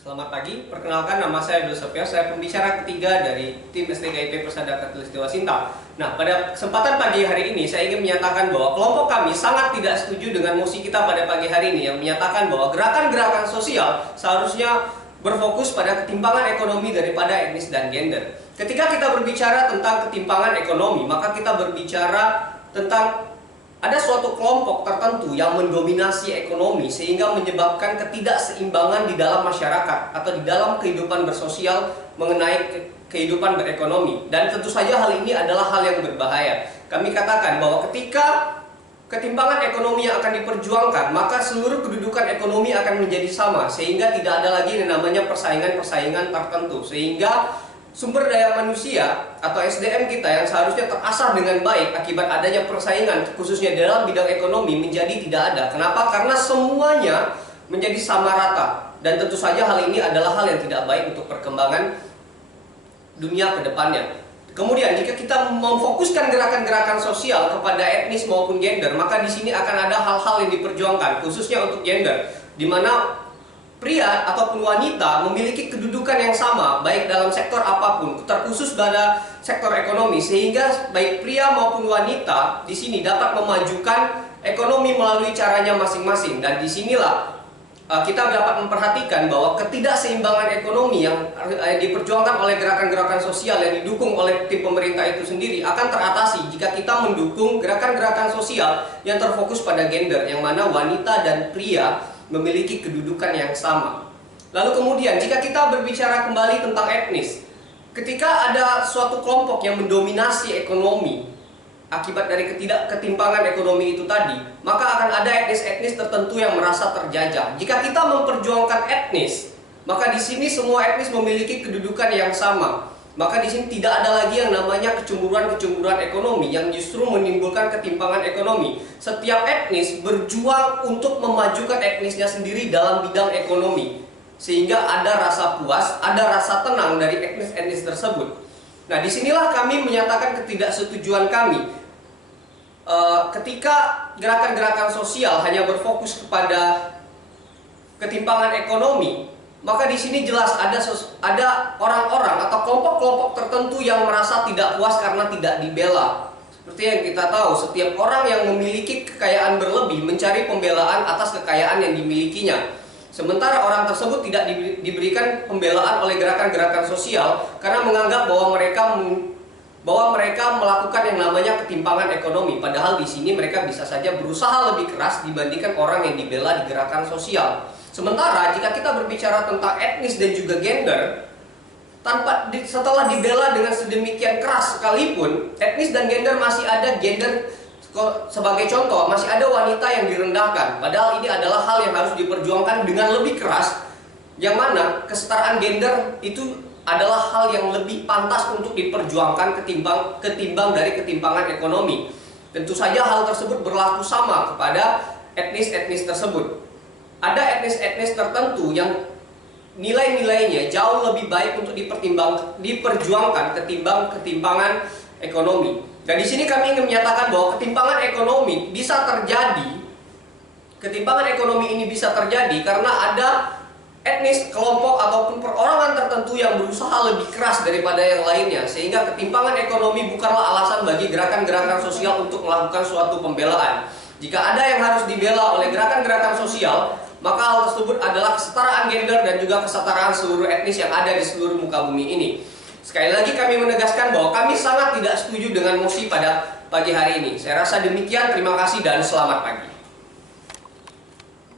Selamat pagi, perkenalkan nama saya Abdul Sofyan, saya pembicara ketiga dari tim STKIP Persada Katulistiwa Sinta. Nah, pada kesempatan pagi hari ini saya ingin menyatakan bahwa kelompok kami sangat tidak setuju dengan mosi kita pada pagi hari ini yang menyatakan bahwa gerakan-gerakan sosial seharusnya berfokus pada ketimpangan ekonomi daripada etnis dan gender. Ketika kita berbicara tentang ketimpangan ekonomi, maka kita berbicara tentang ada suatu kelompok tertentu yang mendominasi ekonomi sehingga menyebabkan ketidakseimbangan di dalam masyarakat atau di dalam kehidupan bersosial mengenai kehidupan berekonomi. Dan tentu saja hal ini adalah hal yang berbahaya. Kami katakan bahwa ketika ketimpangan ekonomi yang akan diperjuangkan, maka seluruh kedudukan ekonomi akan menjadi sama sehingga tidak ada lagi yang namanya persaingan-persaingan tertentu, sehingga sumber daya manusia atau SDM kita yang seharusnya terasah dengan baik akibat adanya persaingan khususnya dalam bidang ekonomi menjadi tidak ada. Kenapa? Karena semuanya menjadi sama rata, dan tentu saja hal ini adalah hal yang tidak baik untuk perkembangan dunia ke depannya. Kemudian jika kita memfokuskan gerakan-gerakan sosial kepada etnis maupun gender, maka di sini akan ada hal-hal yang diperjuangkan khususnya untuk gender, di mana pria ataupun wanita memiliki kedudukan yang sama baik dalam sektor apapun, terkhusus pada sektor ekonomi, sehingga baik pria maupun wanita di sini dapat memajukan ekonomi melalui caranya masing-masing. Dan disinilah kita dapat memperhatikan bahwa ketidakseimbangan ekonomi yang diperjuangkan oleh gerakan-gerakan sosial yang didukung oleh tim pemerintah itu sendiri akan teratasi jika kita mendukung gerakan-gerakan sosial yang terfokus pada gender, yang mana wanita dan pria memiliki kedudukan yang sama. Lalu kemudian jika kita berbicara kembali tentang etnis, ketika ada suatu kelompok yang mendominasi ekonomi akibat dari ketimpangan ekonomi itu tadi, maka akan ada etnis-etnis tertentu yang merasa terjajah. Jika kita memperjuangkan etnis, maka di sini semua etnis memiliki kedudukan yang sama. Maka di sini tidak ada lagi yang namanya kecemburuan-kecemburuan ekonomi yang justru menimbulkan ketimpangan ekonomi. Setiap etnis berjuang untuk memajukan etnisnya sendiri dalam bidang ekonomi, sehingga ada rasa puas, ada rasa tenang dari etnis-etnis tersebut. Nah, disinilah kami menyatakan ketidaksetujuan kami. Ketika gerakan-gerakan sosial hanya berfokus kepada ketimpangan ekonomi, maka di sini jelas ada orang-orang atau kelompok-kelompok tertentu yang merasa tidak puas karena tidak dibela. Seperti yang kita tahu, setiap orang yang memiliki kekayaan berlebih mencari pembelaan atas kekayaan yang dimilikinya. Sementara orang tersebut tidak diberikan pembelaan oleh gerakan-gerakan sosial karena menganggap bahwa mereka melakukan yang namanya ketimpangan ekonomi. Padahal di sini mereka bisa saja berusaha lebih keras dibandingkan orang yang dibela di gerakan sosial. Sementara jika kita berbicara tentang etnis dan juga gender, setelah dibela dengan sedemikian keras sekalipun, etnis dan gender masih ada sebagai contoh, masih ada wanita yang direndahkan. Padahal ini adalah hal yang harus diperjuangkan dengan lebih keras, yang mana kesetaraan gender itu adalah hal yang lebih pantas untuk diperjuangkan ketimbang dari ketimpangan ekonomi. Tentu saja hal tersebut berlaku sama kepada etnis-etnis tersebut. Ada etnis-etnis tertentu yang nilai-nilainya jauh lebih baik untuk diperjuangkan ketimbang ketimpangan ekonomi. Dan di sini kami ingin menyatakan bahwa ketimpangan ekonomi bisa terjadi. Ketimpangan ekonomi ini bisa terjadi karena ada etnis, kelompok ataupun perorangan tertentu yang berusaha lebih keras daripada yang lainnya, sehingga ketimpangan ekonomi bukanlah alasan bagi gerakan-gerakan sosial untuk melakukan suatu pembelaan. Jika ada yang harus dibela oleh gerakan-gerakan sosial, maka hal tersebut adalah kesetaraan gender dan juga kesetaraan seluruh etnis yang ada di seluruh muka bumi ini. Sekali lagi kami menegaskan bahwa kami sangat tidak setuju dengan mosi pada pagi hari ini. Saya rasa demikian, terima kasih dan selamat pagi.